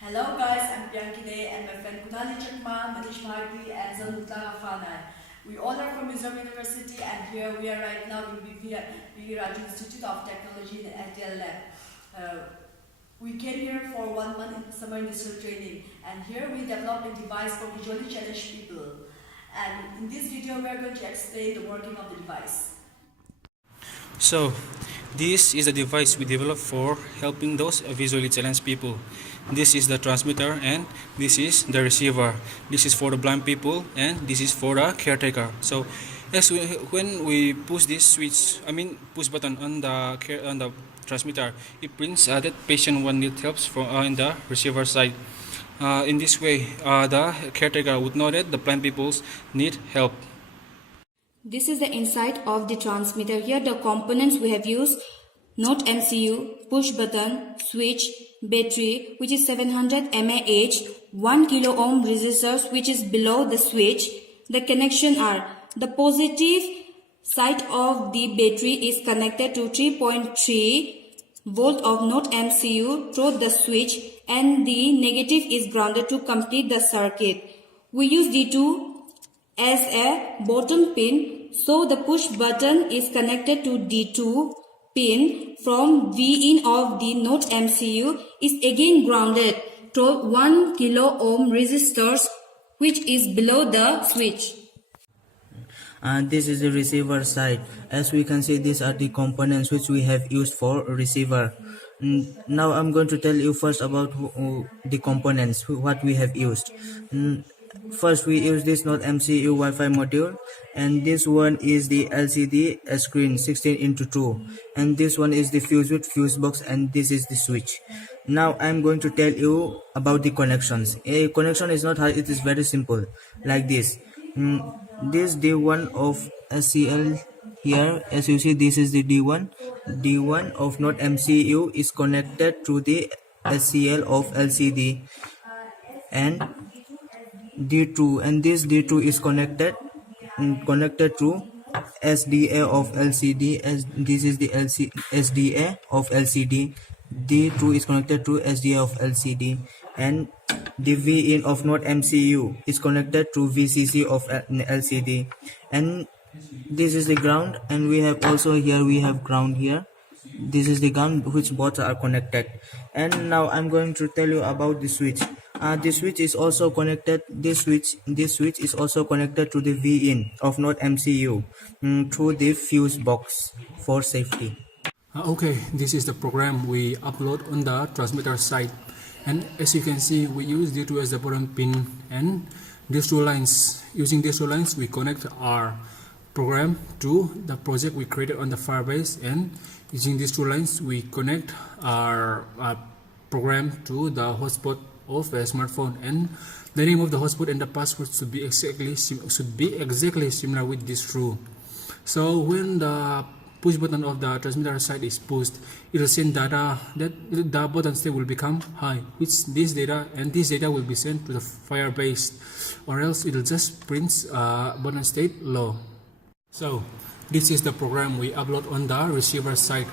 Hello guys, I'm Bianchile and my friend Kunali Chakma, Manish Bharti and Zanutla Rafana. We all are from Mizoram University and here we are right now in BV Raju Institute of Technology in ATL Lab. We came here for 1 month in summer industrial training and here we developed a device for visually challenged people. And in this video we are going to explain the working of the device. So, this is a device we developed for helping those visually challenged people. This is the transmitter and this is the receiver. This is for the blind people and this is for the caretaker. So, when we push this push button on the transmitter, it brings that patient one need help from in the receiver side. In this way, the caretaker would know that the blind people need help. This is the inside of the transmitter. Here the components we have used: Note MCU, push button, switch, battery which is 700 mAh, 1 kilo ohm resistors which is below the switch. The connection are: the positive side of the battery is connected to 3.3 volt of Note MCU through the switch and the negative is grounded to complete the circuit. We use D2 as a bottom pin, so the push button is connected to D2 pin from V in of the Note MCU is again grounded to 1 kilo ohm resistors which is below the switch. And this is the receiver side. As we can see, these are the components which we have used for receiver. Now I'm going to tell you first about the components what we have used. First, we use this Note MCU Wi-Fi module, and this one is the LCD screen 16:2, and this one is the fuse box, and this is the switch. Now I'm going to tell you about the connections. A connection is not hard; it is very simple, like this. This D1 of SCL here, as you see, this is the D1. D1 of Note MCU is connected to the SCL of LCD, and D2, and this D2 is connected to SDA of LCD, as this is the SDA of LCD. D2 is connected to SDA of LCD, and the V in of Note MCU is connected to VCC of LCD, and this is the ground, and we have also here we have ground here. This is the ground which both are connected. And now I'm going to tell you about the switch. This switch is also connected. This switch is also connected to the V in of Note MCU through the fuse box for safety. Okay, this is the program we upload on the transmitter side, and as you can see, we use D2 as the bottom pin, and these two lines. Using these two lines, we connect our program to the project we created on the Firebase, and using these two lines, we connect our program to the hotspot of a smartphone, and the name of the hotspot and the password should be exactly similar with this rule. So when the push button of the transmitter side is pushed, it will send data that the button state will become high, which this data will be sent to the Firebase, or else it will just print button state low. So this is the program we upload on the receiver side,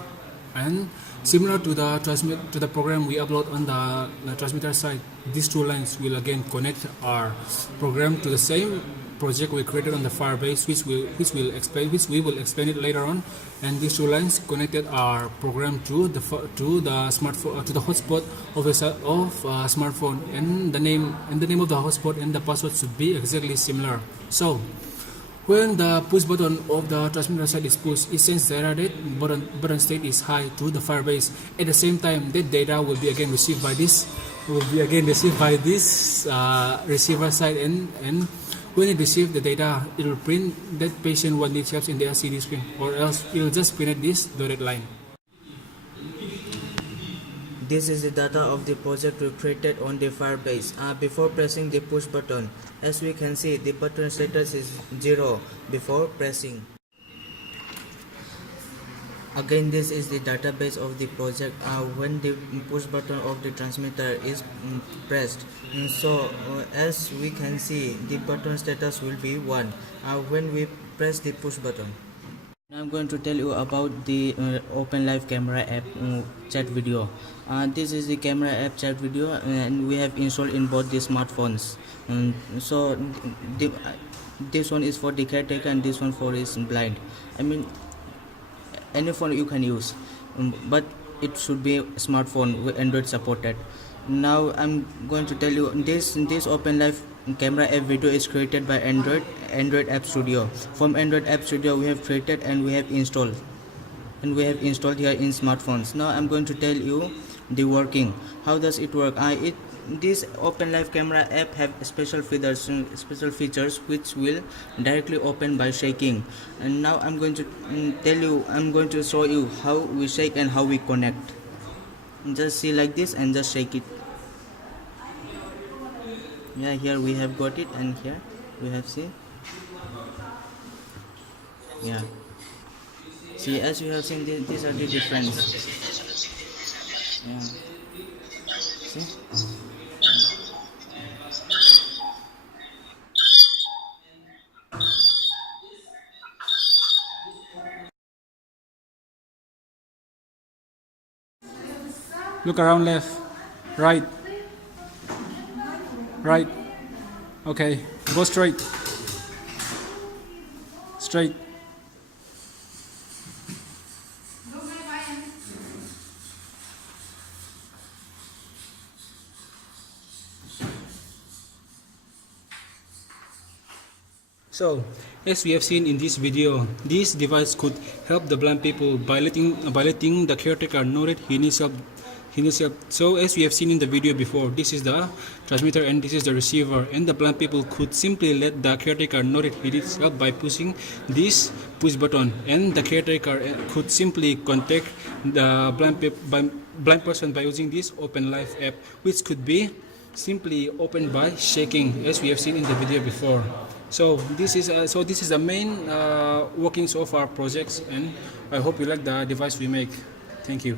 and similar to the program we upload on the transmitter side, these two lines will again connect our program to the same project we created on the Firebase, which we will explain it later on. And these two lines connected our program to the smartphone, to the hotspot of a smartphone, and the name of the hotspot and the password should be exactly similar. So when the push button of the transmitter side is pushed, it sends data that button state is high to the Firebase. At the same time, that data will be again received by this receiver side, and when it receives the data, it will print that patient one needs help in the LCD screen, or else it will just print this dotted line. This is the data of the project we created on the Firebase. Before pressing the push button, as we can see, the button status is 0 before pressing. Again, this is the database of the project when the push button of the transmitter is pressed. So as we can see, the button status will be 1 when we press the push button. Now I'm going to tell you about the Open Live Camera app chat video. This is the camera app chat video, and we have installed in both the smartphones. So this one is for the caretaker and this one for is blind. I mean, any phone you can use, but it should be a smartphone with Android supported. Now I'm going to tell you this Open Live camera app video is created by Android App Studio. From Android App Studio we have created and we have installed here in smartphones. Now I'm going to tell you the working. How does it work? This Open Live camera app have special features which will directly open by shaking. And now I'm going to show you how we shake and how we connect. Just see like this and just shake it. Yeah, here we have got it, and here we have seen. Yeah, see, as you have seen, these are the difference. Yeah, see. Look around left, right, right. Okay, go straight. Straight. So, as we have seen in this video, this device could help the blind people by letting the caretaker know that he needs help. So, as we have seen in the video before, this is the transmitter and this is the receiver, and the blind people could simply let the caretaker know that he needs help by pushing this push button, and the caretaker could simply contact the blind person by using this Open Live app, which could be simply opened by shaking, as we have seen in the video before. So this is the main working so far projects, and I hope you like the device we make. Thank you.